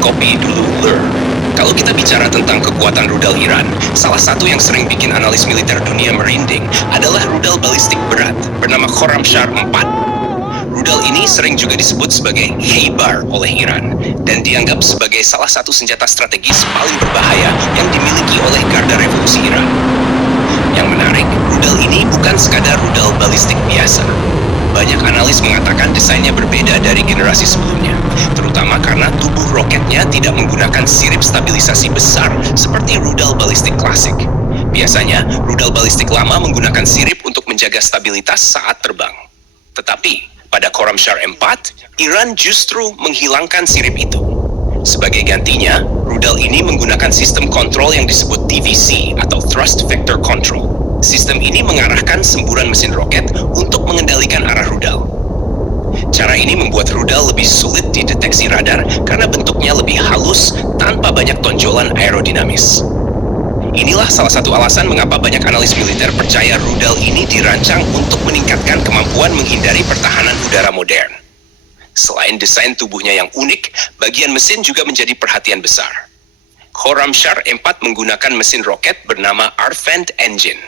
kopi dulu, Lur. Kalau kita bicara tentang kekuatan rudal Iran, salah satu yang sering bikin analis militer dunia merinding adalah rudal balistik berat bernama Khorramshahr 4. Rudal ini sering juga disebut sebagai Haybar oleh Iran dan dianggap sebagai salah satu senjata strategis paling berbahaya yang dimiliki oleh Garda Revolusi Iran. Yang menarik, rudal ini bukan sekadar rudal balistik biasa. Banyak analis mengatakan desainnya berbeda dari generasi sebelumnya, terutama karena tubuh roketnya tidak menggunakan sirip stabilisasi besar seperti rudal balistik klasik. Biasanya, rudal balistik lama menggunakan sirip untuk menjaga stabilitas saat terbang. Tetapi, pada Khorramshahr 4, Iran justru menghilangkan sirip itu. Sebagai gantinya, rudal ini menggunakan sistem kontrol yang disebut TVC atau Thrust Vector Control. Sistem ini mengarahkan semburan mesin roket untuk mengendalikan arah rudal. Cara ini membuat rudal lebih sulit dideteksi radar karena bentuknya lebih halus tanpa banyak tonjolan aerodinamis. Inilah salah satu alasan mengapa banyak analis militer percaya rudal ini dirancang untuk meningkatkan kemampuan menghindari pertahanan udara modern. Selain desain tubuhnya yang unik, bagian mesin juga menjadi perhatian besar. Khorramshahr 4 menggunakan mesin roket bernama Arfand Engine.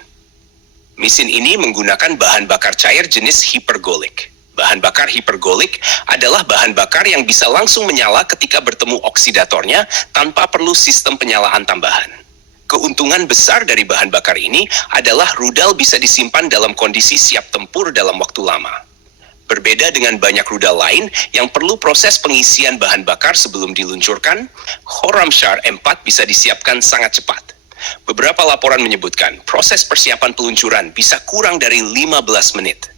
Mesin ini menggunakan bahan bakar cair jenis hipergolik. Bahan bakar hipergolik adalah bahan bakar yang bisa langsung menyala ketika bertemu oksidatornya tanpa perlu sistem penyalaan tambahan. Keuntungan besar dari bahan bakar ini adalah rudal bisa disimpan dalam kondisi siap tempur dalam waktu lama. Berbeda dengan banyak rudal lain yang perlu proses pengisian bahan bakar sebelum diluncurkan, Khorramshahr 4 bisa disiapkan sangat cepat. Beberapa laporan menyebutkan proses persiapan peluncuran bisa kurang dari 15 menit.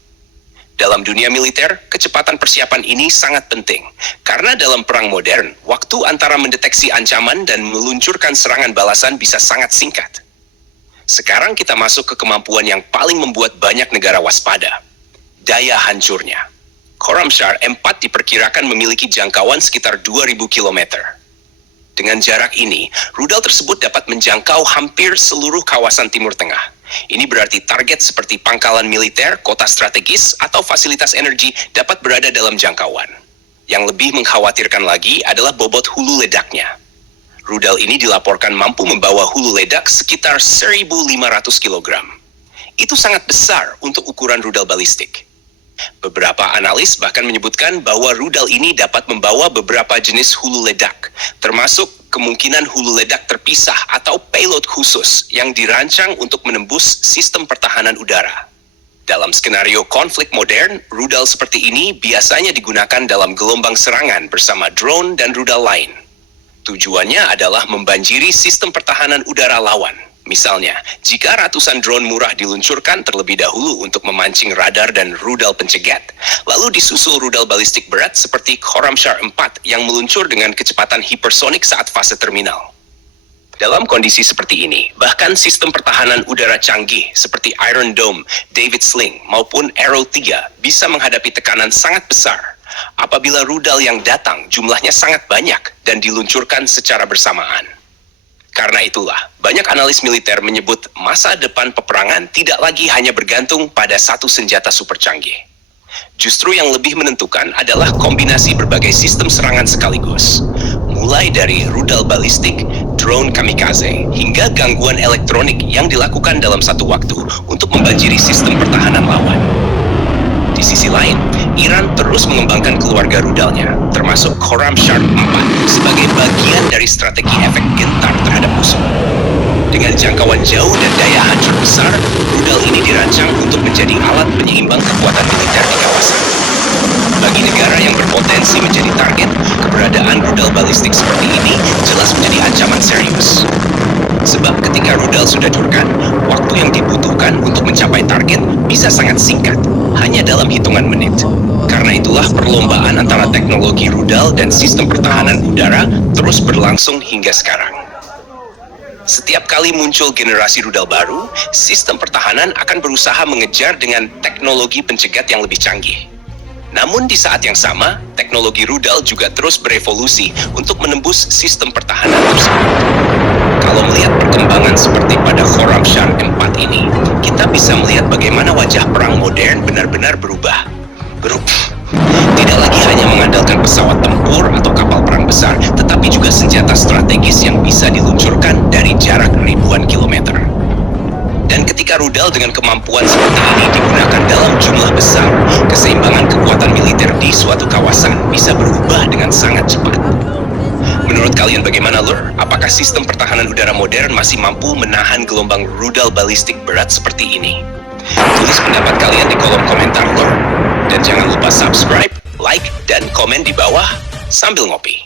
Dalam dunia militer, kecepatan persiapan ini sangat penting, karena dalam perang modern, waktu antara mendeteksi ancaman dan meluncurkan serangan balasan bisa sangat singkat. Sekarang kita masuk ke kemampuan yang paling membuat banyak negara waspada. Daya hancurnya. Khorramshahr 4 diperkirakan memiliki jangkauan sekitar 2.000 km. Dengan jarak ini, rudal tersebut dapat menjangkau hampir seluruh kawasan Timur Tengah. Ini berarti target seperti pangkalan militer, kota strategis, atau fasilitas energi dapat berada dalam jangkauan. Yang lebih mengkhawatirkan lagi adalah bobot hulu ledaknya. Rudal ini dilaporkan mampu membawa hulu ledak sekitar 1.500 kg. Itu sangat besar untuk ukuran rudal balistik. Beberapa analis bahkan menyebutkan bahwa rudal ini dapat membawa beberapa jenis hulu ledak, termasuk kemungkinan hulu ledak terpisah atau payload khusus yang dirancang untuk menembus sistem pertahanan udara. Dalam skenario konflik modern, rudal seperti ini biasanya digunakan dalam gelombang serangan bersama drone dan rudal lain. Tujuannya adalah membanjiri sistem pertahanan udara lawan. Misalnya, jika ratusan drone murah diluncurkan terlebih dahulu untuk memancing radar dan rudal pencegat, lalu disusul rudal balistik berat seperti Khorramshahr 4 yang meluncur dengan kecepatan hipersonik saat fase terminal. Dalam kondisi seperti ini, bahkan sistem pertahanan udara canggih seperti Iron Dome, David Sling, maupun Arrow 3 bisa menghadapi tekanan sangat besar apabila rudal yang datang jumlahnya sangat banyak dan diluncurkan secara bersamaan. Karena itulah, banyak analis militer menyebut masa depan peperangan tidak lagi hanya bergantung pada satu senjata super canggih. Justru yang lebih menentukan adalah kombinasi berbagai sistem serangan sekaligus. Mulai dari rudal balistik, drone kamikaze, hingga gangguan elektronik yang dilakukan dalam satu waktu untuk membanjiri sistem pertahanan lawan. Di sisi lain, Iran terus mengembangkan keluarga rudalnya, termasuk Khorramshahr 4, sebagai bagian dari strategi efek gentar terhadap musuh. Dengan jangkauan jauh dan daya hancur besar, rudal ini dirancang untuk menjadi alat penyeimbang kekuatan militer di kawasan. Bagi negara yang berpotensi menjadi target, keberadaan rudal balistik seperti ini jelas menjadi ancaman serius. Sebab ketika rudal sudah dihancurkan, waktu yang dibutuhkan untuk mencapai target bisa sangat singkat, hanya dalam hitungan menit. Karena itulah perlombaan antara teknologi rudal dan sistem pertahanan udara terus berlangsung hingga sekarang. Setiap kali muncul generasi rudal baru, sistem pertahanan akan berusaha mengejar dengan teknologi pencegat yang lebih canggih. Namun di saat yang sama, teknologi rudal juga terus berevolusi untuk menembus sistem pertahanan tersebut. Kalau melihat perkembangan seperti pada Khorramshahr 4 ini, kita bisa melihat bagaimana wajah perang modern benar-benar berubah. Tidak lagi hanya mengandalkan pesawat tempur atau kapal perang yang besar, tetapi juga senjata strategis yang bisa diluncurkan dari jarak ribuan kilometer. Dan ketika rudal dengan kemampuan seperti ini digunakan dalam jumlah besar, keseimbangan kekuatan militer di suatu kawasan bisa berubah dengan sangat cepat. Menurut kalian bagaimana, Lur? Apakah sistem pertahanan udara modern masih mampu menahan gelombang rudal balistik berat seperti ini? Tulis pendapat kalian di kolom komentar, Lur. Dan jangan lupa subscribe, like, dan komen di bawah sambil ngopi.